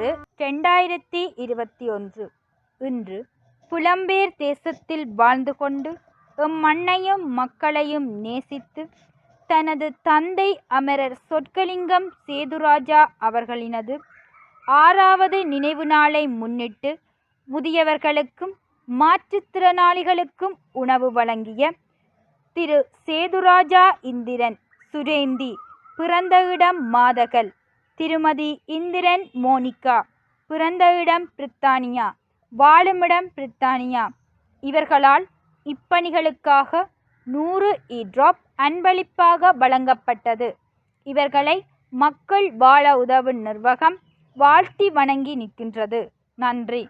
ரெண்டாயிரத்தி இருபத்தி ஒன்று இன்று புலம்பெயர் தேசத்தில் வாழ்ந்து கொண்டு எம் மண்ணையும் மக்களையும் நேசித்து தனது தந்தை அமரர் சொற்கலிங்கம் சேதுராஜா அவர்களினது ஆறாவது நினைவு நாளை முன்னிட்டு முதியவர்களுக்கும் மாற்றுத்திறனாளிகளுக்கும் உணவு வழங்கிய திரு சேதுராஜா இந்திரன் சுரேந்தி பிறந்த இடம் மாதகல். திருமதி இந்திரன் மோனிகா. பிறந்த இடம் பிரித்தானியா வாழுமிடம் பிரித்தானியா. இவர்களால் இப்பணிகளுக்காக நூறு இ-டிராப் அன்பளிப்பாக வழங்கப்பட்டது. இவர்களை மக்கள் வாழ உதவும் நிர்வாகம் வாழ்த்தி வணங்கி நிற்கின்றது. நன்றி.